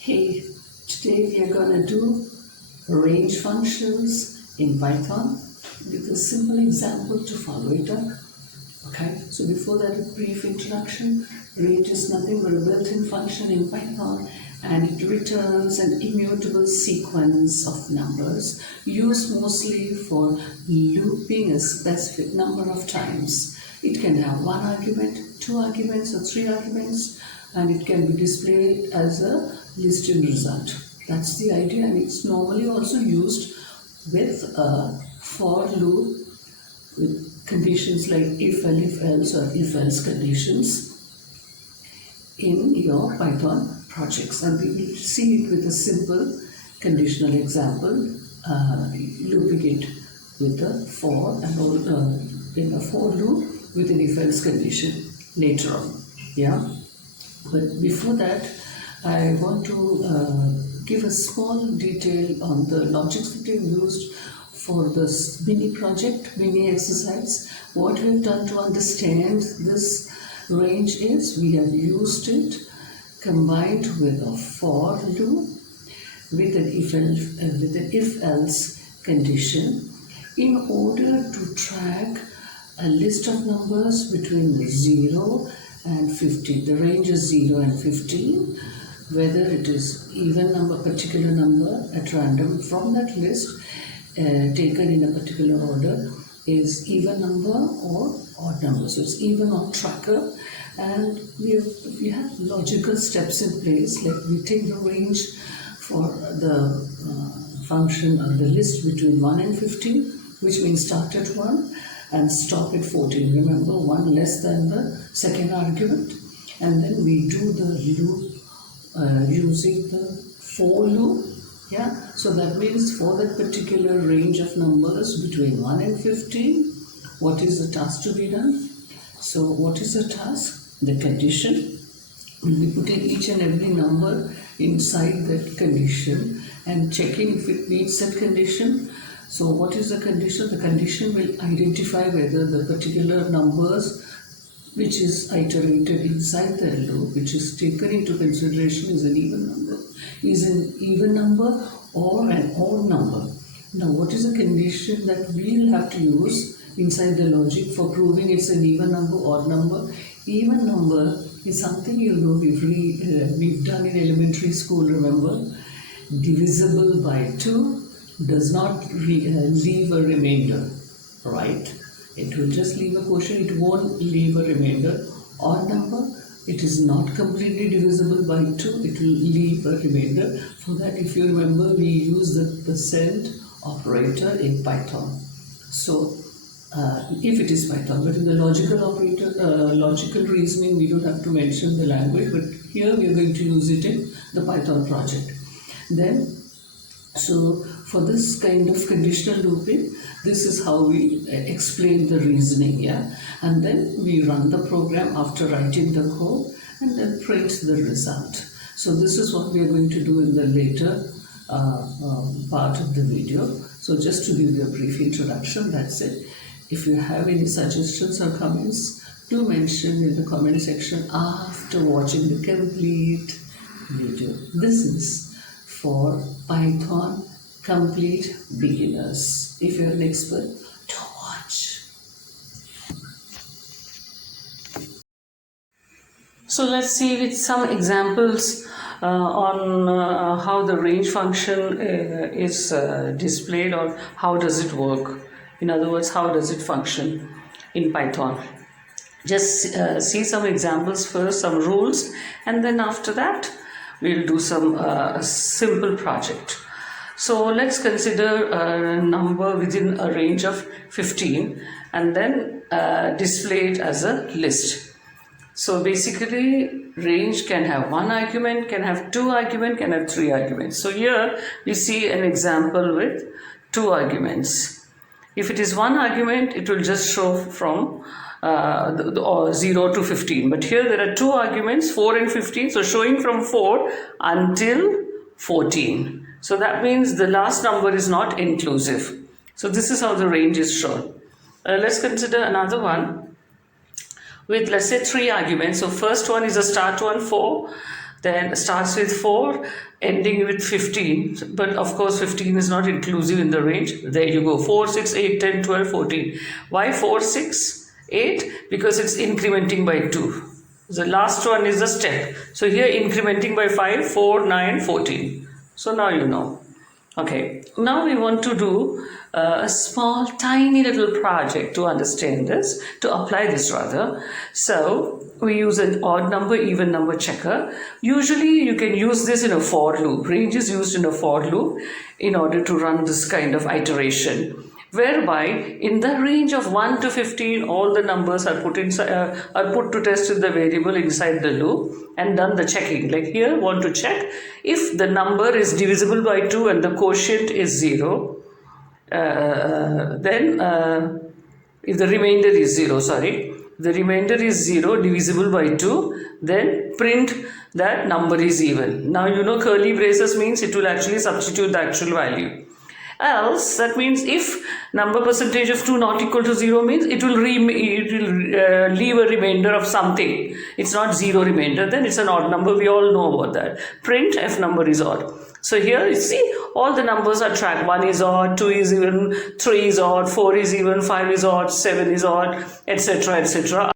Hey, today we are going to do range functions in Python with a simple example to follow it up. Okay, so before that, a brief introduction. Range is nothing but a built-in function in Python, and it returns an immutable sequence of numbers used mostly for looping a specific number of times. It can have one argument, two arguments, or three arguments, and it can be displayed as a listed result. That's the idea, and it's normally also used with a for loop with conditions like if and if else or if else conditions in your Python projects. And we will see it with a simple conditional example, looping it with a for and all in a for loop with an if else condition later on. Yeah. But before that, I want to give a small detail on the logics that we used for this mini project, mini exercise. What we've done to understand this range is we have used it combined with a for loop with an if else condition in order to track a list of numbers between 0 and 15. The range is 0 and 15, whether it is even number, particular number at random from that list taken in a particular order is even number or odd number. So it's even on tracker, and we have logical steps in place, like we take the range for the function or the list between 1 and 15, which means start at 1 and stop at 14. Remember, 1 less than the second argument. And then we do the loop using the for loop. Yeah, so that means for that particular range of numbers between 1 and 15, what is the task to be done? So what is the task? The condition. We'll be putting each and every number inside that condition and checking if it meets that condition. So what is the condition? The condition will identify whether the particular numbers which is iterated inside the loop, which is taken into consideration, is an even number or an odd number. Now, what is the condition that we'll have to use inside the logic for proving it's an even number, odd number? Even number is something we've done in elementary school, remember? Divisible by 2 does not leave a remainder, right? It will just leave a quotient, it won't leave a remainder. Odd number, it is not completely divisible by 2, it will leave a remainder. For that, if you remember, we use the percent operator in Python. So, if it is Python, but in the logical operator, logical reasoning, we don't have to mention the language, but here we are going to use it in the Python project. Then, so for this kind of conditional looping, this is how we explain the reasoning, yeah? And then we run the program after writing the code and then print the result. So this is what we are going to do in the later part of the video. So just to give you a brief introduction, that's it. If you have any suggestions or comments, do mention in the comment section after watching the complete video. This is for Python complete beginners. If you're an expert, don't watch. So let's see with some examples on how the range function is displayed, or how does it work. In other words, how does it function in Python. Just see some examples first, some rules, and then after that we'll do some simple project. So let's consider a number within a range of 15 and then display it as a list. So basically, range can have one argument, can have two arguments, can have three arguments. So here we see an example with two arguments. If it is one argument, it will just show from 0 to 15. But here there are two arguments, 4 and 15. So showing from 4 until 14. So that means the last number is not inclusive. So this is how the range is shown. Let's consider another one with, let's say, three arguments. So first one is a start one, 4. then starts with 4, ending with 15. But of course, 15 is not inclusive in the range. There you go, 4, 6, 8, 10, 12, 14. Why 4, 6, 8? Because it's incrementing by 2. The last one is the step. So here incrementing by 5, 4, 9, 14. So now you know. Okay, now we want to do a small, tiny little project to understand this, to apply this rather. So we use an odd number, even number checker. Usually you can use this in a for loop. Range is used in a for loop in order to run this kind of iteration, whereby in the range of 1 to 15 all the numbers are put to test with the variable inside the loop and done the checking. Like here, want to check if the number is divisible by 2 and the quotient is 0, then if the remainder is 0, the remainder is 0 divisible by 2, then print that number is even. Now you know curly braces means it will actually substitute the actual value. Else, that means if number percentage of 2 not equal to 0 means it will leave a remainder of something. It's not 0 remainder, then it's an odd number. We all know about that. Print f number is odd. So here you see all the numbers are tracked. 1 is odd, 2 is even, 3 is odd, 4 is even, 5 is odd, 7 is odd, etc., etc.